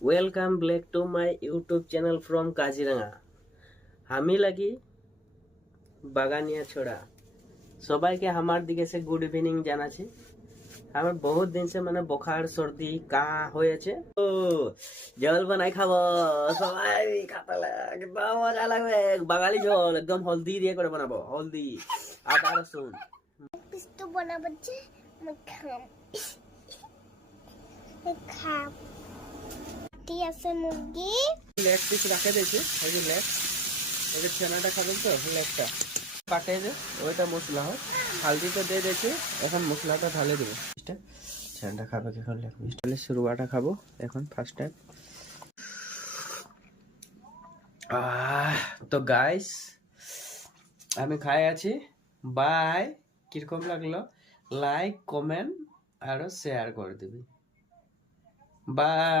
Welcome back to my YouTube channel from Kaziranga. আমি লাগি বাগানিয়া छोड़ा সবাইকে আমার দিকে সে গুড ইভিনিং জানাচ্ছি। আমার বহুত দিন সে মানে বোখার সর্দি কাহ হয়েছে, তো জল বানাই খাবো। সবাই খাতালে একদম মজা লাগবে। বাঙালি ঝোল একদম হলদি দিয়ে করে বানাবো, হলদি আদা রসুন পিস্তু বানাবো যে খাম খাম টি আছে মুরগি লেগ পিস রাখে দিয়েছি। ওই যে লেগ, ওই যে ছানাটা খাবেন তো লেগটা কাটে যে ওইটা মশলা হয়, হালদি তো দিয়ে দিয়েছি। এখন মশলাটা ঢালে দেবো। ছানাটা খাবে কি এখন লেগ পিস তাহলে শুরুয়াটা খাবো এখন ফার্স্ট টাইম। তো গাইস আমি খাই আছি। বাই। কিরকম লাগলো লাইক কমেন্ট আর শেয়ার করে দিবি। বাই।